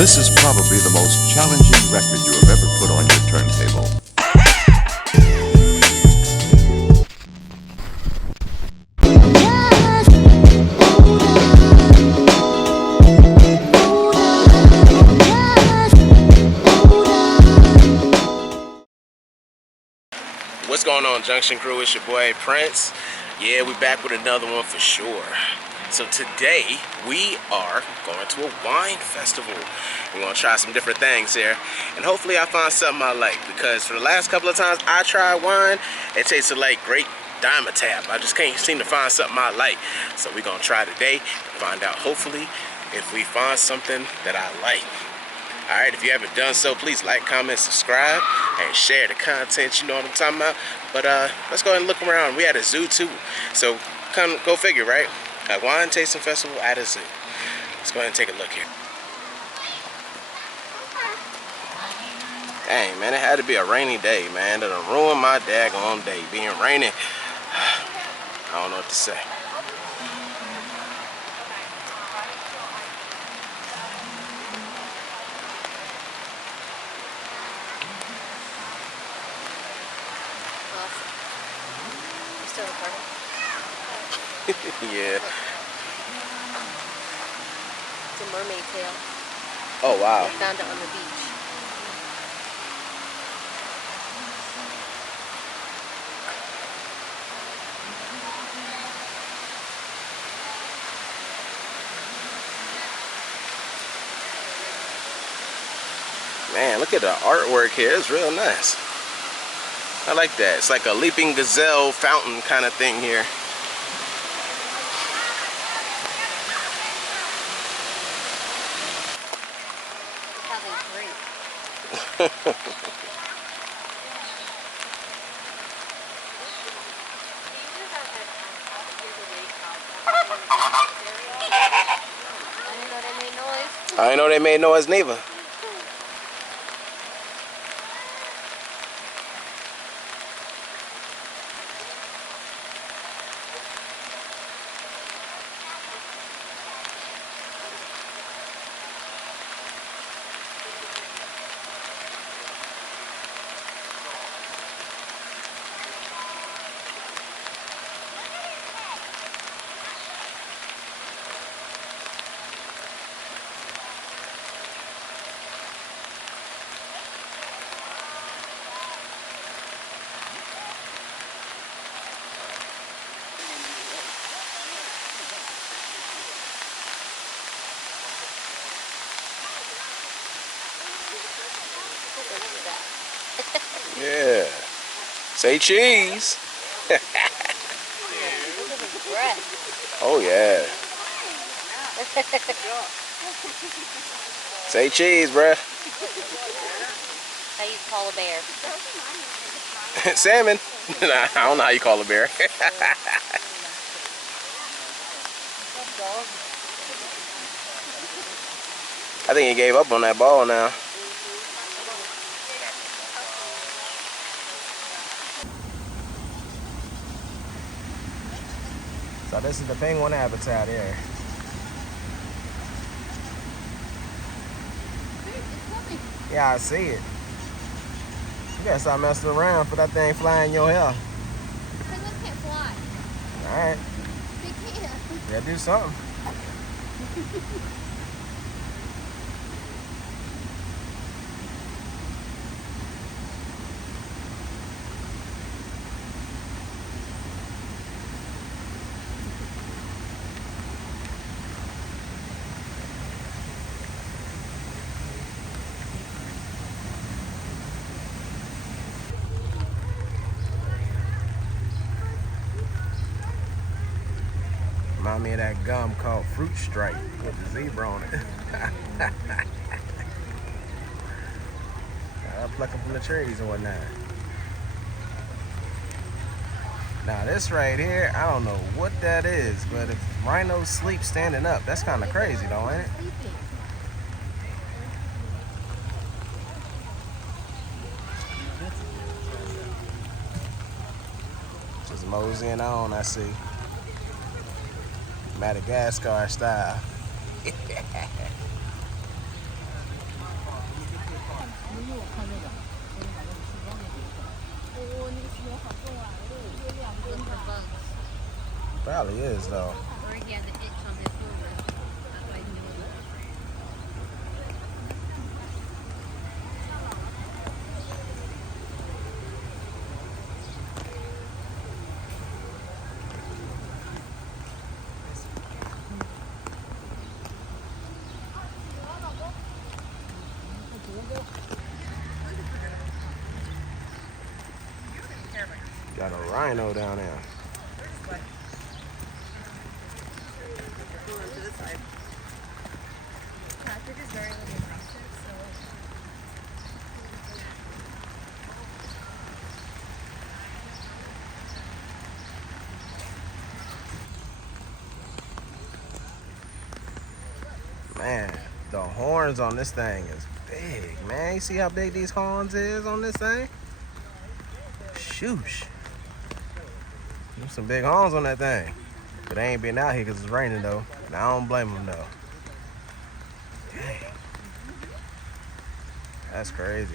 This is probably the most challenging record you have ever put on your turntable. What's going on, Junction Crew? It's your boy Prince. Yeah, we back with another one for sure. So today we are going to a wine festival. We're gonna try some different things here, and hopefully I find something I like, because for the last couple of times I tried wine, it tasted like Great Dimetapp. I just can't seem to find something I like. So we're gonna try today and find out, hopefully, if we find something that I like. Alright, if you haven't done so, please like, comment, subscribe, and share the content, you know what I'm talking about. But let's go ahead and look around. We at a zoo too, so go figure, right? A wine tasting festival at a zoo. Let's go ahead and take a look here. Dang, man, it had to be a rainy day, man. That'll ruin my daggone day, being rainy. I don't know what to say. Yeah. It's a mermaid tail. Oh, wow. I found it on the beach. Man, look at the artwork here. It's real nice. I like that. It's like a leaping gazelle fountain kind of thing here. I didn't know they made noise neither. Yeah. Say cheese. Oh yeah. Say cheese, bruh. How you call a bear? Salmon. Nah, I don't know how you call a bear. I think he gave up on that ball now. So this is the penguin habitat here. Yeah, I see it. You gotta stop messing around for that thing flying in your hair. Penguins can't fly. Alright. They can't. You gotta do something. Remind me of that gum called Fruit Stripe with the zebra on it. I pluck them from the trees and whatnot. Now this right here, I don't know what that is, but if rhinos sleep standing up, that's kind of crazy though, ain't it? Just moseying on, I see. Madagascar style. Probably is though. Or he has an itch on his shoulder. That's why he's doing it. Got a rhino down there. Man, the horns on this thing is big, man. You see how big these horns is on this thing? Shoosh. There's some big horns on that thing. But they ain't been out here because it's raining though. And I don't blame them though. Dang. That's crazy.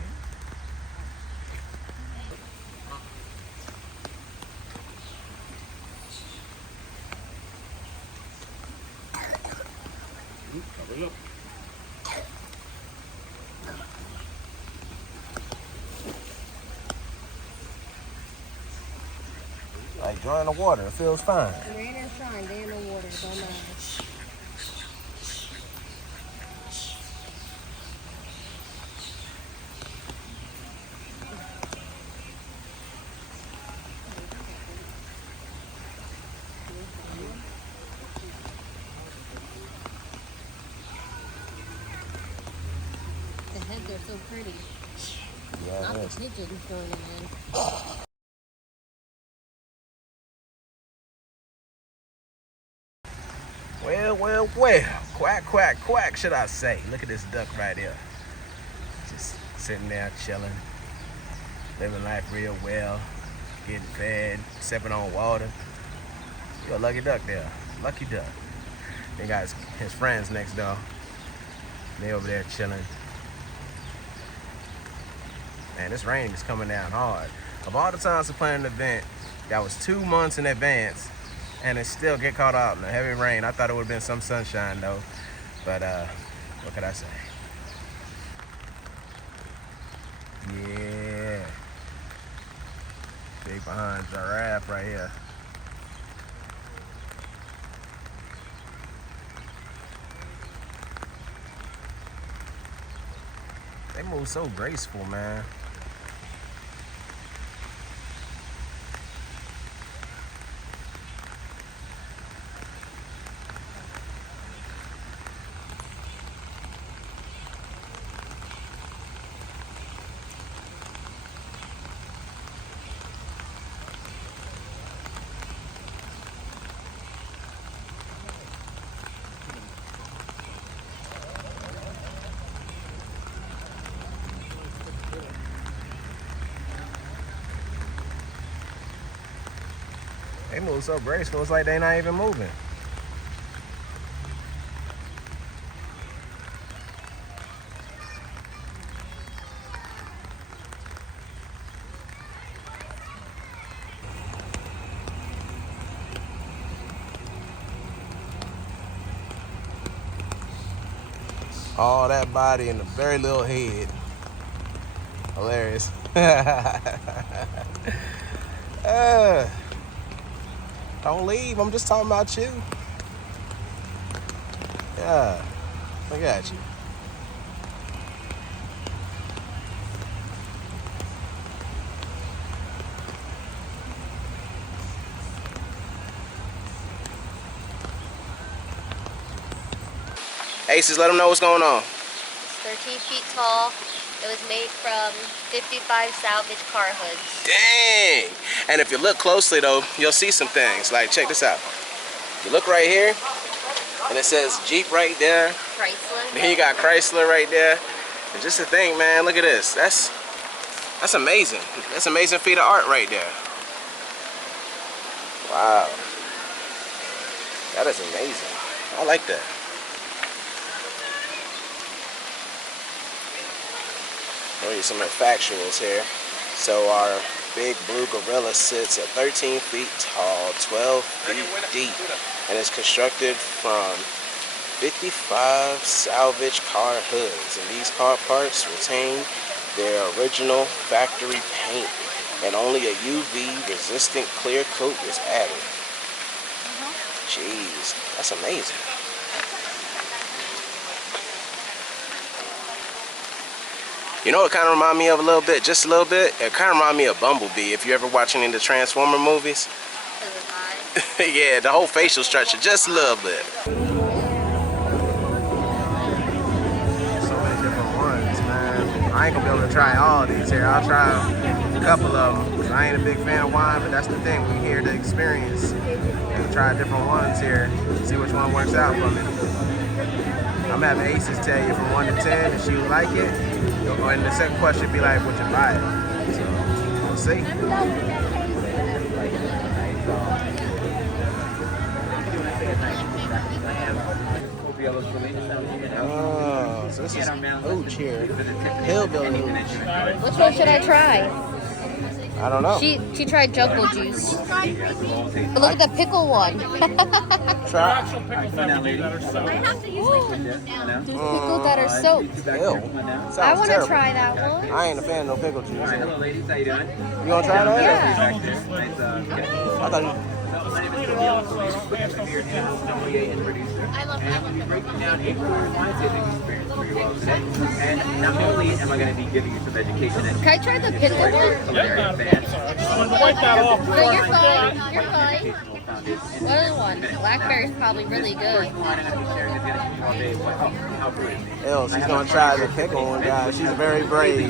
Like join the water, it feels fine. Rain or shine, they in the water. It don't matter. The heads are so pretty. Yeah, Not it the is. pigeons joining in. Well. Quack, quack, quack, should I say. Look at this duck right here. Just sitting there chilling. Living life real well. Getting fed, sipping on water. You're a lucky duck there. Lucky duck. They got his friends next door. They over there chilling. Man, this rain is coming down hard. Of all the times to plan an event that was 2 months in advance, and it still get caught out in the heavy rain. I thought it would have been some sunshine though, but what could I say? Yeah, big behind giraffe right here. They move so graceful, man. They move so graceful, it's like they not even moving. All that body and a very little head. Hilarious. Don't leave, I'm just talking about you. Yeah, look at you. Aces, let them know what's going on. It's 13 feet tall. It was made from 55 salvage car hoods. Dang! And if you look closely though, you'll see some things. Like, check this out. You look right here, and it says Jeep right there. Chrysler. Then you got Chrysler right there. And just the thing, man, look at this. That's amazing. That's an amazing feat of art right there. Wow. That is amazing. I like that. I'll give you some factuals here. So our big blue gorilla sits at 13 feet tall, 12 feet deep, and is constructed from 55 salvage car hoods. And these car parts retain their original factory paint, and only a UV resistant clear coat is added. Jeez, that's amazing. You know what it kind of remind me of a little bit, just a little bit? It kind of remind me of Bumblebee, if you ever watch any of the Transformer movies. Yeah, the whole facial structure, just a little bit. So many different ones, man. I ain't gonna be able to try all these here. I'll try a couple of them. I ain't a big fan of wine, but that's the thing. We're here to experience and try different ones here. See which one works out for me. I'm having Aces tell you from 1 to 10 if she would like it. And the second question be like, would you buy it? So, we'll see. Oh, so this is hooch here. Hillbilly hooch. Which one should I try? I don't know. She tried jungle juice. But look at the pickle one. Try. Pickle that are soaked. Ew. I want to terrible. try that one. I ain't a fan of no pickle juice. Hello, ladies. How you doing? You gonna try that? Yeah. I thought you... I love Breaking down a wine tasting experience for you all today. And not only am I going to be giving you some education and Can I try the pickle one? hilarious fans, Wipe that off. No, you're fine. You're fine. What other one? Blackberry's probably really good. wine I'm going to be sharing is going to keep you all day. How good is it? Ew, she's gonna try the pickle one, guys. She's very brave.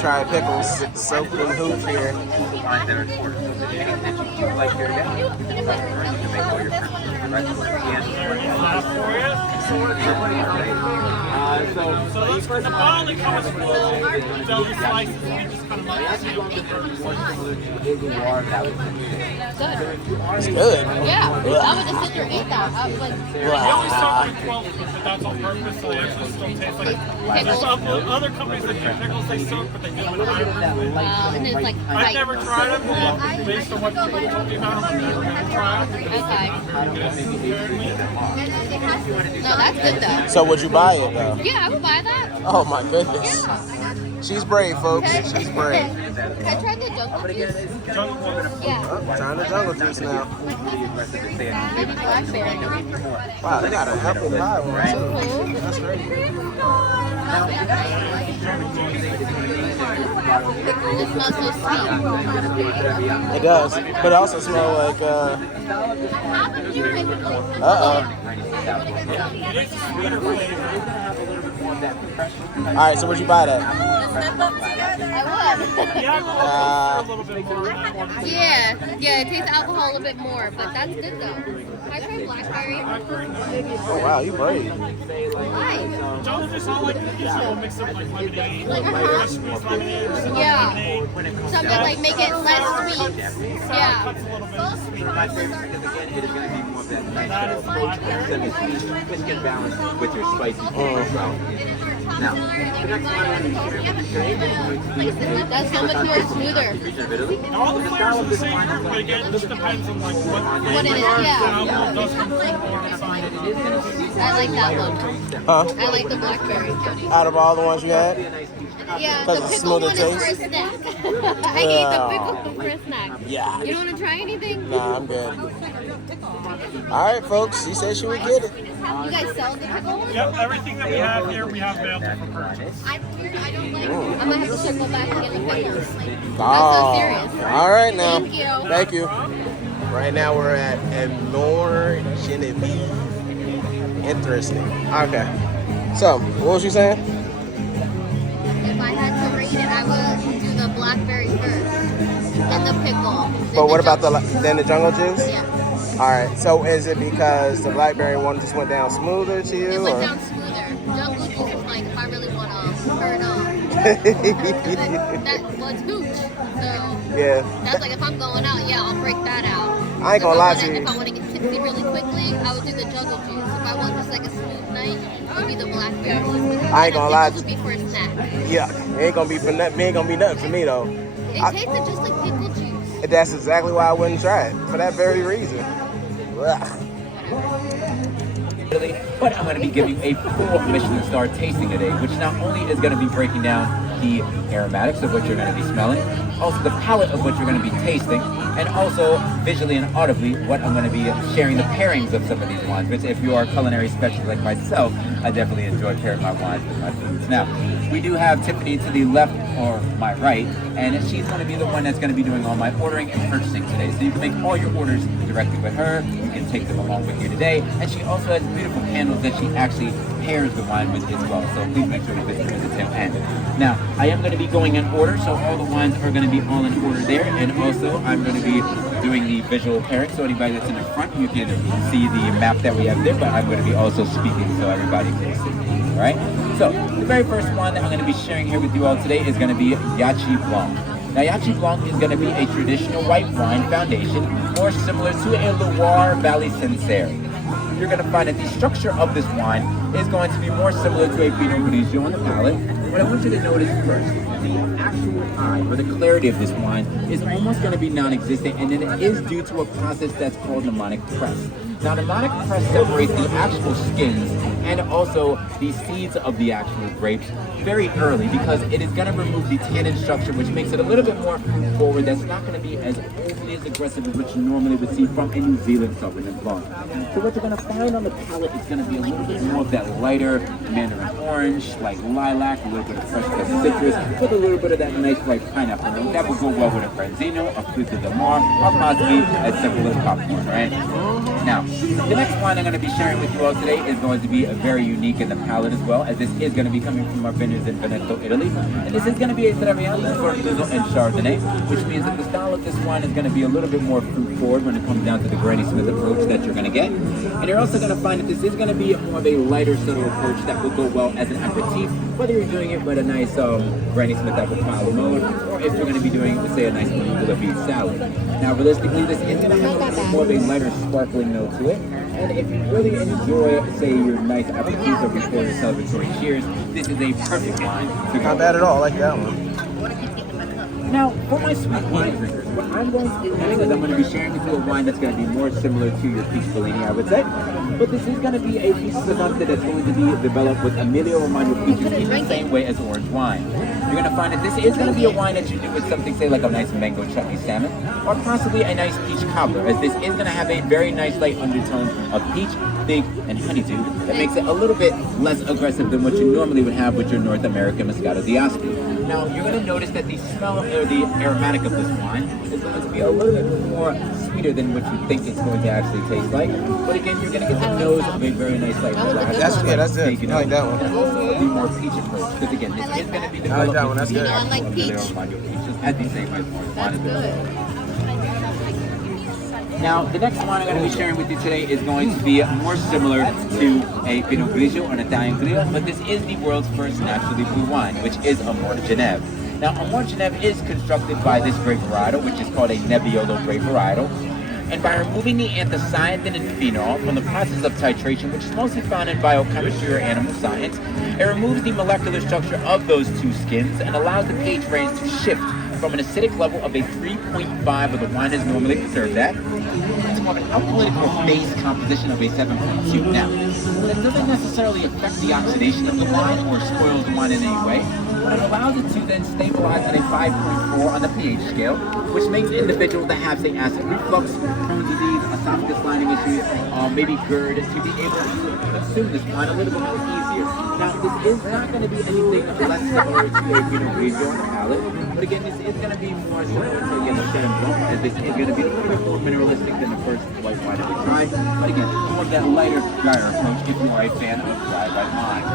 Try pickles soaked in hooch here. Wines that are important. So if there's anything that you would like here today, you can make all your friends. Right? So the bottle comes full of deli slices. We just kind of It's good. Yeah, I would just sit there and eat that. I was like, we only serve like 12 of them, but that's on purpose, so they actually still taste like. There's other companies that do pickles they soak, but they do them in a higher percentage. and it's like I've never tried them, but based on what people told me about them, I'm never gonna try them. Okay. No, that's good though. So would you buy it though? Yeah, I would buy that. Oh my goodness. She's brave, folks. She's brave. Can I try the jungle juice? Yeah. Oh, trying the jungle juice now. Maybe blackberry. Wow, they got an apple pie one too. That's great. It smells so sweet. It does, but it also smells like All right, so would you buy that? I would. Yeah, it tastes alcohol a little bit more, but that's good though. Can I try blackberry? Oh wow, you brave. Why? Jungle juice, I like to mix up like lemonade, fresh squeezed lemonade, or something Yeah. lemonade. Something like make it less sweet. Yeah. Cuts a little bit of sweet. My favorite because again, it is going to be more of that nice semi-sweet, which can balance with your spicy flavor as well. Now, the next one That's so much more smoother. region of Italy. All the flavors are the same here, but again, it just depends on like what it is, flavor yeah. the alcohol does come through more on the side. I like that one. Huh? I like the blackberry. Out of all the ones you had? Yeah, 'Cause the it's pickle smoother one is for a taste? snack. I ate the pickle for a snack. Yeah. You don't want to try anything? Nah, I'm good. All right, folks. She said she would get it. You guys sell the pickle? Yep, everything that we have here, we have available for purchase. I don't like. I'm gonna have to circle back and get the pickles. Oh, serious. all right now. Thank you. Thank you. Right now we're at Amor Genevieve. Interesting. Okay. So, what was you saying? If I had to rate it, I would do the blackberry first, then the pickle. But what about then the jungle juice? Yeah, All right. So is it because the blackberry one just went down smoother to you? it went or? down smoother. Jungle juice is like if I really want to turn on. That was hooch. So Yeah. that's like if I'm going out, yeah, I'll break that out. I ain't gonna lie to If you. I want to get tipsy really quickly, I would do the jungle juice. If I want just like a smooth night, it would be the blackberry. I ain't gonna lie Pickles would be for a snack. Yeah. It ain't gonna be for nothing. It ain't gonna be nothing for me though. It tasted just like pickle juice. That's exactly why I wouldn't try it, for that very reason. Ugh. But I'm going to be giving a full Michelin star tasting today, which not only is going to be breaking down the aromatics of what you're going to be smelling, also the palate of what you're going to be tasting, and also visually and audibly what I'm going to be sharing the pairings of some of these wines, which if you are a culinary specialist like myself, I definitely enjoy pairing my wines with my foods. Now, we do have Tiffany to the left or my right, and she's going to be the one that's going to be doing all my ordering and purchasing today. So you can make all your orders directly with her, you can take them along with you today, and she also has beautiful candles that she actually pairs the wine with as well. So please make sure you visit her at the tail end. Now, I am going to be going in order, so all the wines are going to be all in order there, and also I'm going to be doing the visual pairing, so anybody that's in the front, you can see the map that we have there, but I'm going to be also speaking so everybody can see. All right? So, the very first one that I'm going to be sharing here with you all today is going to be Yachi Blanc. Now, Yachi Blanc is going to be a traditional white wine foundation, more similar to a Loire Valley Sincere. You're going to find that the structure of this wine is going to be more similar to a Pinot Grigio on the palate. What I want you to notice first, the actual eye, or the clarity of this wine, is almost going to be non-existent, and it is due to a process that's called mnemonic press. Now, mnemonic press separates the actual skins and also the seeds of the actual grapes very early, because it is going to remove the tannin structure, which makes it a little bit more fruit forward. That's not going to be as overly as aggressive as what you normally would see from a New Zealand Sauvignon Blanc. So what you're going to find on the palate is going to be a little bit more of that lighter mandarin orange, like lilac, a little bit of fresh cut citrus, with a little bit of that nice bright pineapple note. That would go well with a Franzino, a Fruta del Mar, or possibly as simple as popcorn, right? Now, the next wine I'm going to be sharing with you all today is going to be very unique in the palate as well, as this is going to be coming from our vineyards in Veneto, Italy. And this is going to be a Trebbiano, Fortunato, and Chardonnay, which means that the style of this wine is going to be a little bit more fruit forward when it comes down to the Granny Smith approach that you're going to get. And you're also going to find that this is going to be more of a lighter, subtle approach that will go well as an aperitif, whether you're doing it with a nice Granny Smith avocado mode, or if you're going to be doing, say, a nice arugula beet salad. Now, realistically, this is going to have a little bit more of a lighter, sparkling note to it. And if you really enjoy, say, your nice aperitifs or before your celebratory cheers, this is a perfect wine to go. Not bad at all, I like that one. Now, for my sweet wine drinkers, what I'm going to be doing is I'm going to be sharing with you a wine that's going to be more similar to your Peach Bellini, I would say. But this is going to be a Peach Savante that's going to be developed with Emilia Romagna peaches in the same way as orange wine. You're going to find that this is going to be a wine that you do with something, say, like a nice mango chutney salmon, or possibly a nice peach cobbler, as this is going to have a very nice light undertone of peach, fig, and honeydew that makes it a little bit less aggressive than what you normally would have with your North American Moscato d'Asti. Now, you're going to notice that the smell or the aromatic of this wine is going to be a little bit more sweeter than what you think it's going to actually taste like. But again, you're going to get the nose of a very nice light raspberry. That's it. I like that one. And also the more peach approach, because again, this is going to be developed I like that one. That's good. I like peach. At the same way as wine is developed. Now, the next wine I'm going to be sharing with you today is going to be more similar to a Pinot Grigio or an Italian Grillo, but this is the world's first naturally blue wine, which is Amor Genève. Now, Amor Genève is constructed by this grape varietal, which is called a Nebbiolo grape varietal. And by removing the anthocyanin and phenol from the process of titration, which is mostly found in biochemistry or animal science, it removes the molecular structure of those two skins and allows the pH range to shift from an acidic level of a 3.5 where the wine is normally served at, to more of an alcoholic or base composition of a 7.2. Now, that doesn't necessarily affect the oxidation of the wine or spoil the wine in any way, but it allows it to then stabilize at a 5.4 on the pH scale, which makes individuals that have, say, acid reflux, Crohn's disease, esophagus lining issues, maybe GERD, to be able to consume this wine a little bit more easier. Now, this is not going to be anything less similar to a Pinot Grigio on the palate, but again, this is going to be more similar to a Chenin Blanc, as this is going to be a little bit more mineralistic than the first white wine that we tried. But again, more of that lighter, drier approach if you are a fan of dry white wine.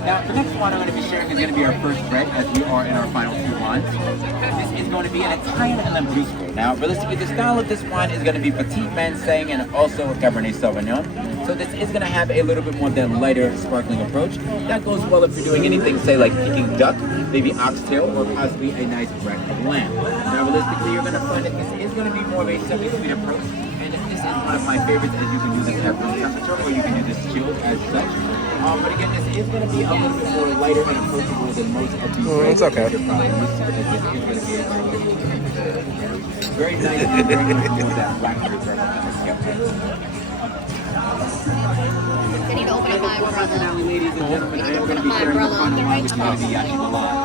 Now, the next one I'm going to be sharing is going to be our first red, as we are in our final two wines. This is going to be an Italian Lambrusco. Now, realistically, the style of this wine is going to be Petit Manseng and also a Cabernet Sauvignon. So this is going to have a little bit more of that lighter, sparkling approach. That goes well if you're doing anything, say, like Peking duck, maybe oxtail, or possibly a nice breast of lamb. Now, realistically, you're going to find that this is going to be more of a semi-sweet approach. And this is one of my favorites, as you can do this at room temperature or you can do this chilled as such. But again, this is going to be a little bit more lighter and approachable than most of these. It's okay. You're probably used to, as this is going to be very nice and very much more that waxy burn that is kept in. I need to open up my umbrella. Finally, ladies and gentlemen, I am going to be My sharing the umbrella. final line with you of the Yachi Melange.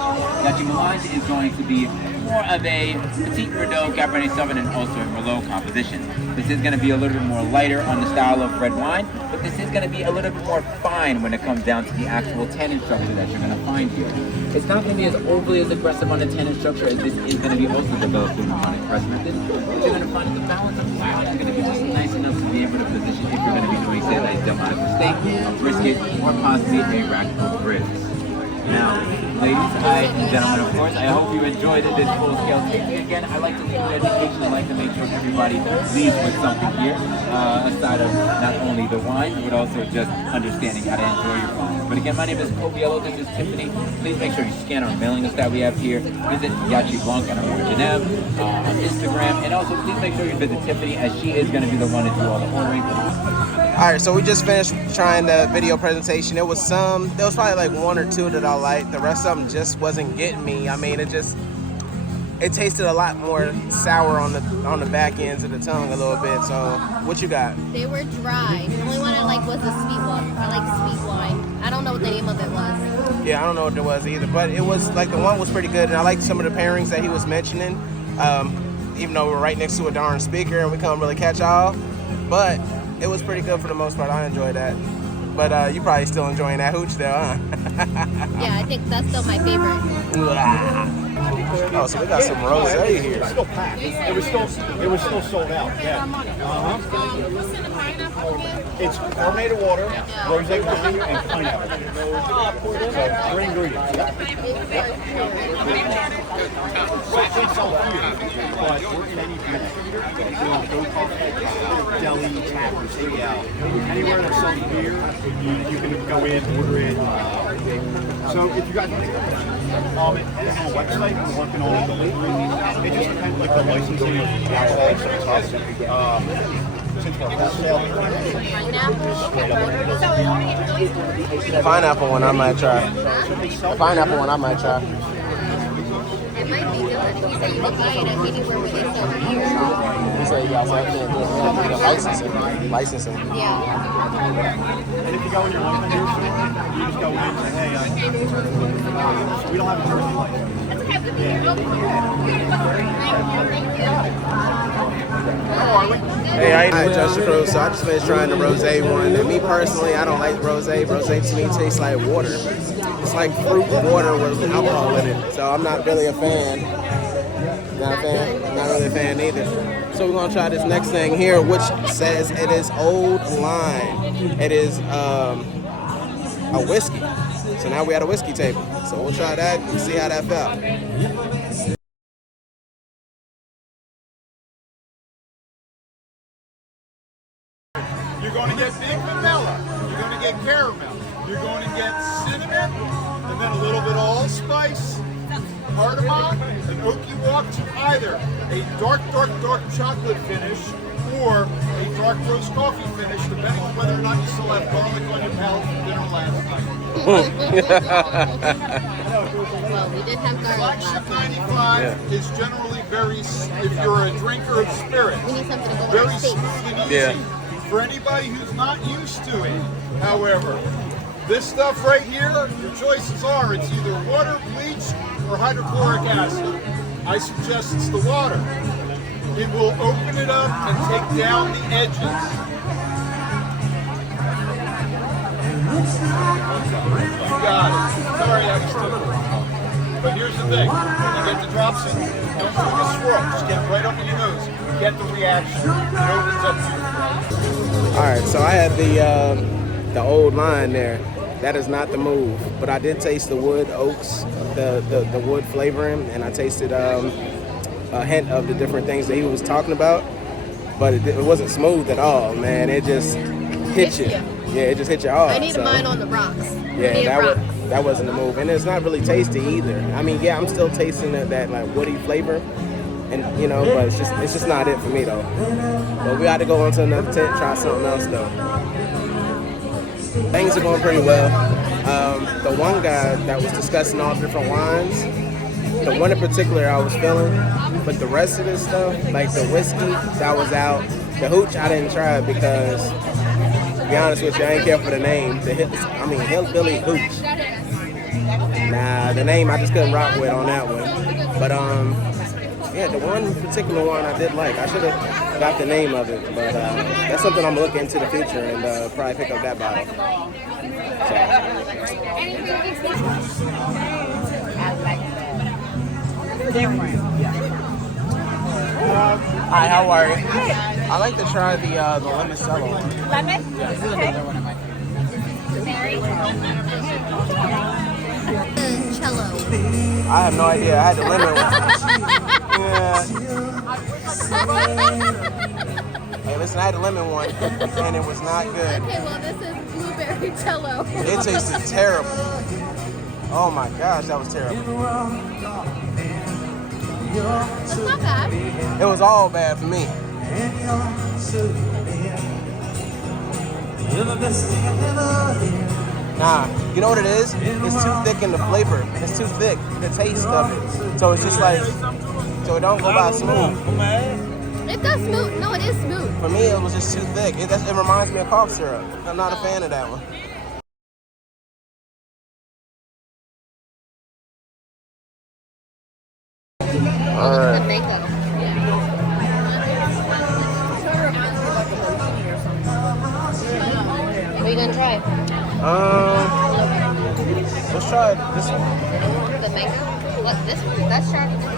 Yachi Melange is going to be more of a petite Merlot, Cabernet Sauvignon, and also a Merlot composition. This is going to be a little bit more lighter on the style of red wine, but this is going to be a little bit more fine when it comes down to the actual tannin structure that you're going to find here. It's not going to be as overly as aggressive on the tannin structure as this is going to be also developed through mnemonic press method. But you're going to find that the balance of the style is going to be just nice enough to be able to position if you're going to be doing, say, like Delmonico steak, a brisket, or possibly a rack-pulled ribs. Now, ladies and gentlemen, of course, I hope you enjoyed this full-scale tasting. Again, I like to leave with education. I like to make sure everybody leaves with something here, aside of not only the wine, but also just understanding how to enjoy your wine. But again, my name is Coviello. This is Tiffany. Please make sure you scan our mailing list that we have here. Visit Yachi Blanc on our Genève on Instagram. And also, please make sure you visit Tiffany, as she is going to be the one to do all the ordering. All right, so we just finished trying the video presentation. There was probably like one or two that I liked. The rest of them just wasn't getting me. I mean, it tasted a lot more sour on the back ends of the tongue a little bit. So what you got? They were dry. The only one I liked was the sweet one. I like sweet wine. I don't know what the name of it was. Yeah, I don't know what it was either, but it was like the one was pretty good, and I liked some of the pairings that he was mentioning. Even though we're right next to a darn speaker and we can't really catch all, but it was pretty good for the most part. I enjoyed that. But you probably still enjoying that hooch there, huh? Yeah, I think that's still my favorite. Oh, so we got some rosé here. It's still packed. It was still sold out. Yeah. It's carbonated water, rosé wine, and pineapple. So 3 ingredients. Yep. It's all here, but we're in any deli, tavern, city out. Anywhere that sells beer, you can go in, order it. So if you guys want to, on a website, we're working on delivery. It just depends, like the licensing of the outside. Since we're wholesale, The pineapple one I might try. The pineapple one I might try. It might be good. He said you can buy it at anywhere where they sell beer. You say you guys have to do licensing. Yeah. and if you go in your local beer store, you just go in and say, hey, we don't have a Jersey license. Hey, I ain't Justin Cruz, so I just finished trying the rosé one. And me personally, I don't like rosé. Rosé to me tastes like water. It's like fruit water with alcohol in it. So I'm not really a fan. Not really a fan either. So we're gonna try this next thing here, which says it is Old Line. It is a whiskey. So now we're at a whiskey table. So we'll try that and see how that felt. You're going to get big vanilla. You're going to get caramel. You're going to get cinnamon, and then a little bit of allspice, cardamom, and oaky walk to either a dark chocolate finish or a dark roast coffee finish, depending on whether or not you still have garlic on your palate from dinner last night. Well, we did have garlic Flagship last night. 95 is generally very, if you're a drinker of spirits, We need something to go with very our steak. smooth and easy. For anybody who's not used to it, however, this stuff right here, your choices are, it's either water, bleach, or hydrochloric acid. I suggest it's the water. It will open it up and take down the edges. You got it. Sorry, I was typical. But here's the thing. When you get the drops in, don't do a swirl. Just get it right up in your nose. Get the reaction. It opens up to you. All right, so I had the Old Line there. That is not the move, but I did taste the wood oaks, the wood flavoring, and I tasted a hint of the different things that he was talking about. But it wasn't smooth at all, man. It just hit you. Yeah, it just hit you hard. I needed mine on the rocks. Yeah, that wasn't the move, and it's not really tasty either. I mean, yeah, I'm still tasting that like woody flavor, and you know, but it's just not it for me though. But we got to go on to another tent, try something else though. Things are going pretty well. The one guy that was discussing all different wines, the one in particular I was feeling, but the rest of this stuff, like the whiskey that was out, the hooch I didn't try because, to be honest with you, I ain't care for the name. Hillbilly hooch. Nah, the name I just couldn't rock with on that one. But yeah, the one particular one I did like. I should have got the name of it, but that's something I'm looking into the future and probably pick up that bottle. Hi, how are you? I like to try the limoncello one. Lemon? Yeah, this is another one of my Cello. I have no idea. I had the lemon one. Yeah. Hey, listen, I had the lemon one, and it was not good. Okay, well, this is blueberry cello. It tasted terrible. Oh my gosh, that was terrible. It's not bad. It was all bad for me. Nah, you know what it is? It's too thick in the flavor. It's too thick, the taste of it. So it's just like, so it don't go by smooth. It does smooth. No, it is smooth. For me, it was just too thick. It reminds me of cough syrup. I'm not a fan of that one. All right. The mango. What are you gonna try? Let's try this one. The mango? What? This one? That's Chardonnay.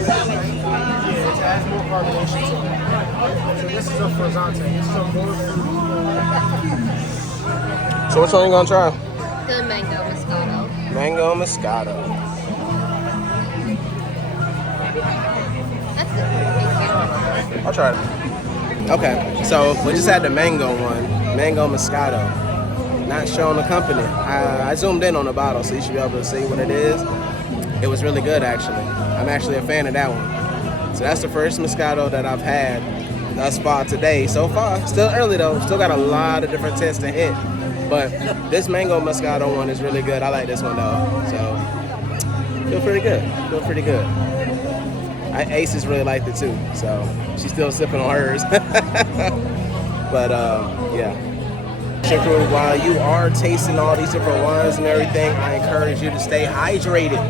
Yeah, it has more carbonation to it. So this is a Frizzante. This is a more fruity. So which one are you gonna try? The mango Moscato. Mango Moscato. That's good. I'll try it. Okay, so we just had the mango one, Mango Moscato. Not showing the company. I zoomed in on the bottle, so you should be able to see what it is. It was really good, actually. I'm actually a fan of that one. So that's the first Moscato that I've had thus far today. So far, still early though. Still got a lot of different tints to hit. But this Mango Moscato one is really good. I like this one though. So feel pretty good. Feel pretty good. Aces really liked it too. So she's still sipping on hers. But yeah. While you are tasting all these different wines and everything, I encourage you to stay hydrated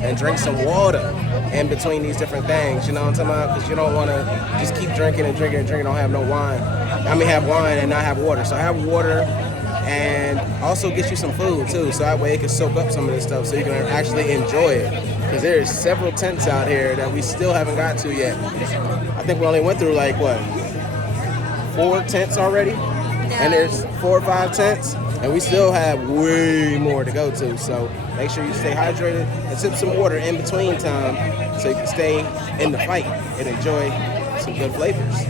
and drink some water in between these different things. You know what I'm talking about? Because you don't want to just keep drinking and drinking and drinking, don't have no wine. I mean, have wine and not have water. So have water and also get you some food too. So that way it can soak up some of this stuff so you can actually enjoy it. Because there's several tents out here that we still haven't got to yet. I think we only went through like, what, 4 tents already? And there's 4 or 5 tents, and we still have way more to go to. So make sure you stay hydrated and sip some water in between time so you can stay in the fight and enjoy some good flavors.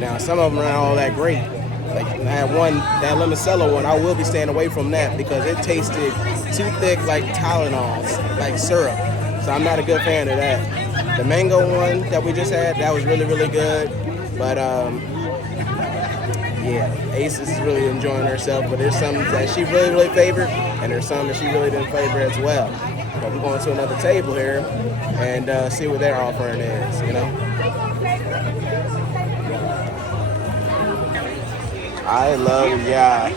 Now, some of them are not all that great. Like I had one, that limoncello one, I will be staying away from that because it tasted too thick like Tylenols, like syrup. So I'm not a good fan of that. The mango one that we just had, that was really, really good. But yeah, Aces is really enjoying herself, but there's some that she really, really favored, and there's some that she really didn't favor as well. But we're going to another table here and see what their offering is, you know? I love ya.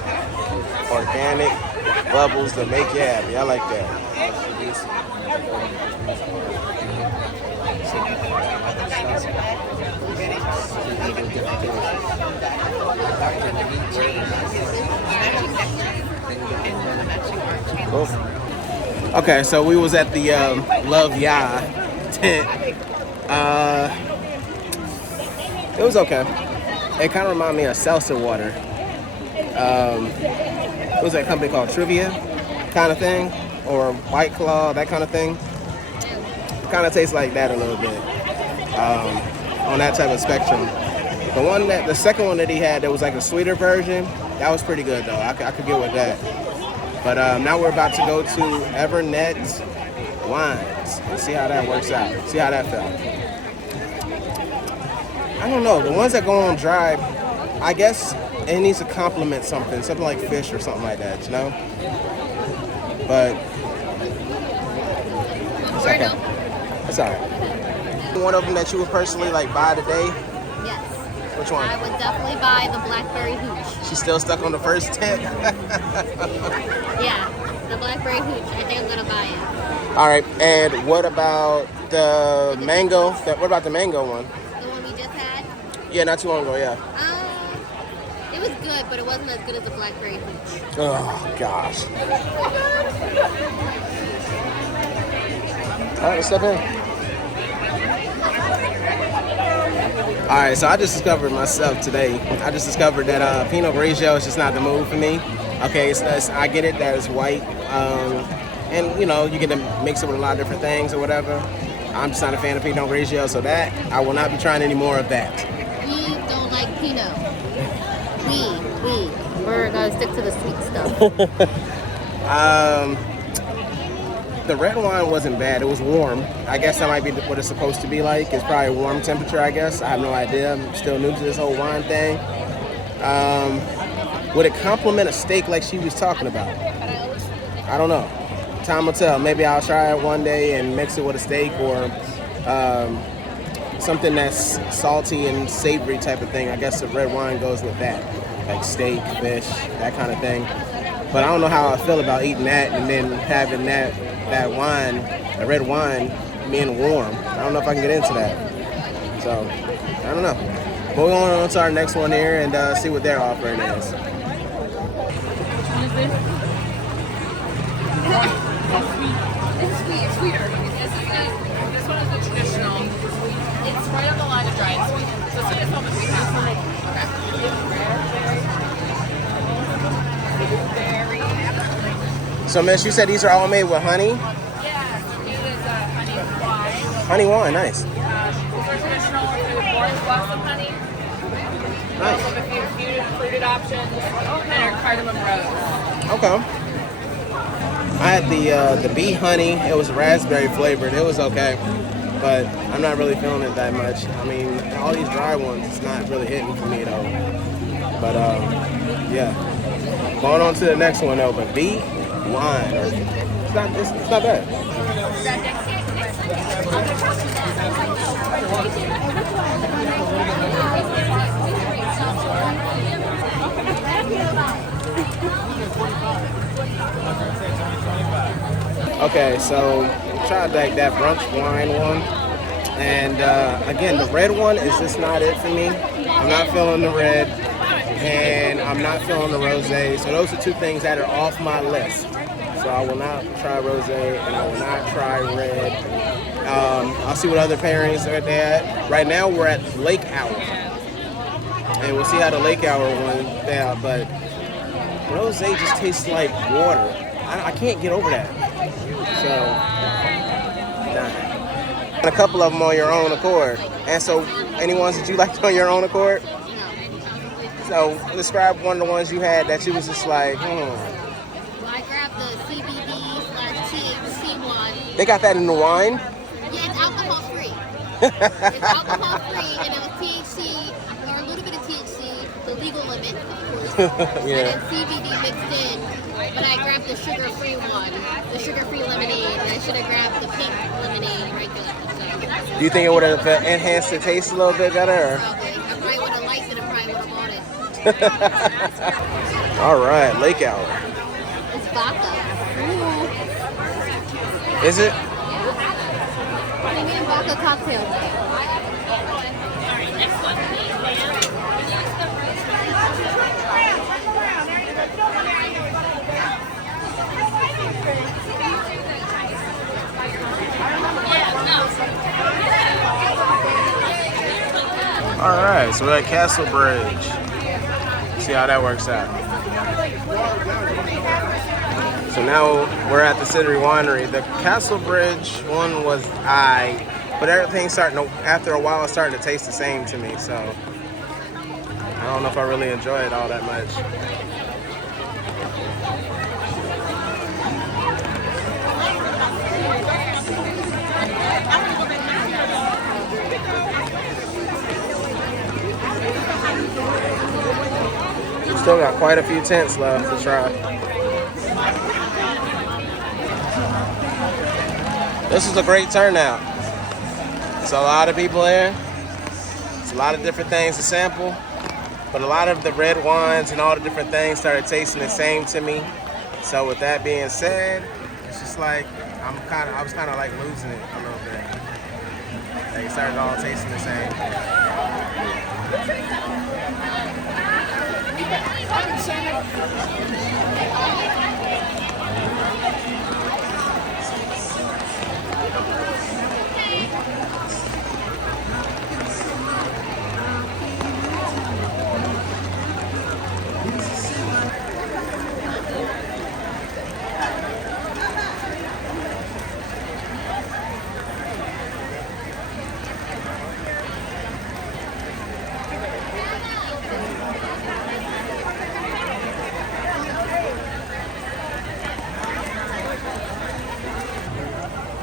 Organic bubbles that make you happy. I like that. Cool. Okay, so we was at the Love Ya tent. It was okay. It kind of reminded me of seltzer water. It was a company called Trivia kind of thing, or White Claw, that kind of thing. It kind of tastes like that a little bit on that type of spectrum. The second one that he had, that was like a sweeter version. That was pretty good though. I could get with that. But now we're about to go to Evernet wines and see how that works out. See how that felt. I don't know. The ones that go on dry, I guess it needs to complement something like fish or something like that, you know? But it's okay. It's all right. One of them that you would personally like buy today? Yes. Which one? I would definitely buy the Blackberry Hooch. She's still stuck on the first 10? Yeah, the Blackberry Hooch. I think I'm gonna buy it. All right, and what about the mango? What about the mango one? The one we just had? Yeah, not too long ago, yeah. It was good, but it wasn't as good as the Blackberry Hooch. Oh, gosh. All right, let's step in. All right, so I just discovered myself today. I just discovered that Pinot Grigio is just not the move for me. Okay, I get it that it's white, and you know you get to mix it with a lot of different things or whatever. I'm just not a fan of Pinot Grigio, so that I will not be trying any more of that. We don't like Pinot. We're gonna stick to the sweet stuff. The red wine wasn't bad. It was warm. I guess that might be what it's supposed to be like. It's probably a warm temperature, I guess. I have no idea. I'm still new to this whole wine thing. Would it complement a steak like she was talking about? I don't know. Time will tell. Maybe I'll try it one day and mix it with a steak or something that's salty and savory type of thing. I guess the red wine goes with that. Like steak, fish, that kind of thing. But I don't know how I feel about eating that and then having that wine, the red wine, being warm. I don't know if I can get into that. So, I don't know. We'll go on to our next one here and see what their offering is. It's sweeter. This one is the traditional. It's right on the line of dry and sweet. So sweetest one that we have. So, Miss, you said these are all made with honey? Yeah, so it is honey wine. Honey wine, nice. These are traditional with orange blossom honey. Nice. With a few fruited options and our cardamom rose. Okay. I had the bee honey. It was raspberry flavored. It was okay, but I'm not really feeling it that much. I mean, all these dry ones, it's not really hitting for me though. But yeah. Going on to the next one though. But bee wine. It's not bad. Okay, so tried that brunch wine one, and again, the red one is just not it for me. I'm not feeling the red, and I'm not feeling the rosé. So those are two things that are off my list. So I will not try rosé, and I will not try red. I'll see what other pairings are at. Right now, we're at Lake Hour, and we'll see how the Lake Hour one. Yeah, but rosé just tastes like water. I can't get over that. So, nah. And a couple of them on your own accord. And so, any ones that you liked on your own accord? So, describe one of the ones you had that you was just like, Well, I grabbed the CBD/THC one. They got that in the wine? Yeah, it's alcohol free. It's alcohol free, and it was THC, or a little bit of THC, the legal limit, of course. Yeah. And then CBD mixed in. But I grabbed the sugar-free one, the sugar-free lemonade, and I should have grabbed the pink lemonade regular. Do you think it would have enhanced the taste a little bit better? Probably. I probably would have liked it and probably would have bought it. All right, Lake Hour. It's vodka. Ooh. Is it? Premium vodka cocktail. All right, so we're at Castle Bridge. See how that works out. So now we're at the Siddery Winery. The Castle Bridge one was but everything's after a while, it's starting to taste the same to me. So I don't know if I really enjoy it all that much. Still got quite a few tents left to try. This is a great turnout. It's a lot of people here. It's a lot of different things to sample, but a lot of the red wines and all the different things started tasting the same to me. So with that being said, it's just like I was kind of like losing it a little bit. Like it started all tasting the same.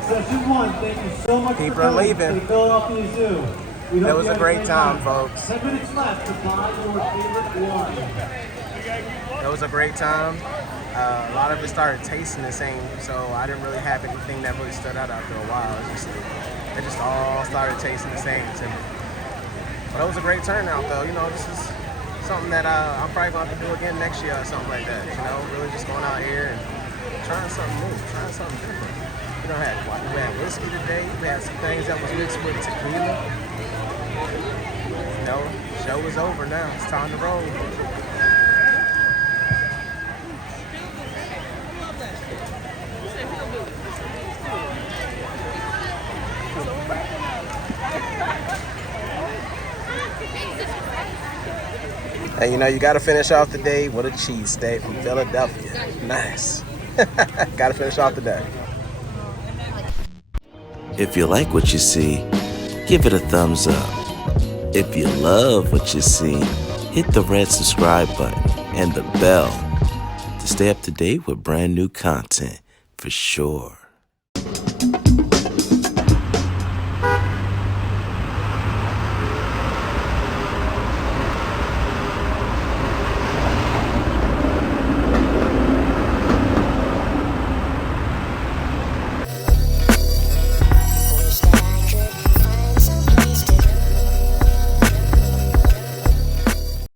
Session 1, thank you so much People for are coming leaving. to the Philadelphia Zoo. We That hope was you a had great great time, folks. 10 minutes left to buy your favorite wine. It was a great time. A lot of it started tasting the same, so I didn't really have anything that really stood out after a while. It just all started tasting the same to me. But it was a great turnout, though. You know, this is something that I'm probably going to have to do again next year or something like that. You know, really just going out here and trying something new, trying something different. We had whiskey today. We had some things that was mixed with tequila. You know, show is over now. It's time to roll. And you know, you got to finish off the day with a cheesesteak from Philadelphia. Nice. Got to finish off the day. If you like what you see, give it a thumbs up. If you love what you see, hit the red subscribe button and the bell to stay up to date with brand new content for sure.